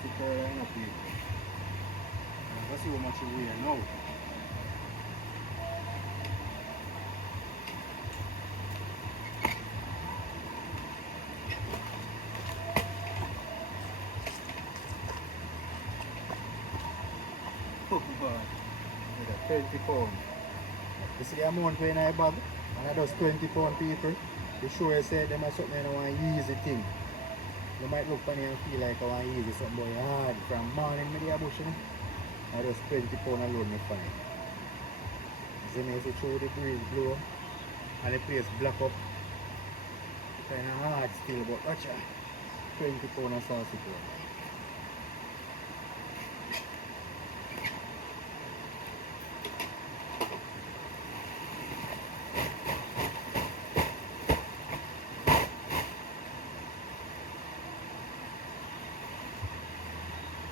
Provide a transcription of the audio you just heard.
Sarsaparilla, you know, people. Let's see how much you weigh now. Oh boy, 20 pounds. You see the amount when I bag? And I just 20 pound people. They sure you say them are something you know, one easy thing. You might look funny and feel like I want easy something boy hard from morning me the bush, you know. I just 20 pound alone me fine. See me see through the breeze blow and the place black up. It's kinda hard still, but watch out. 20 pound of sauce.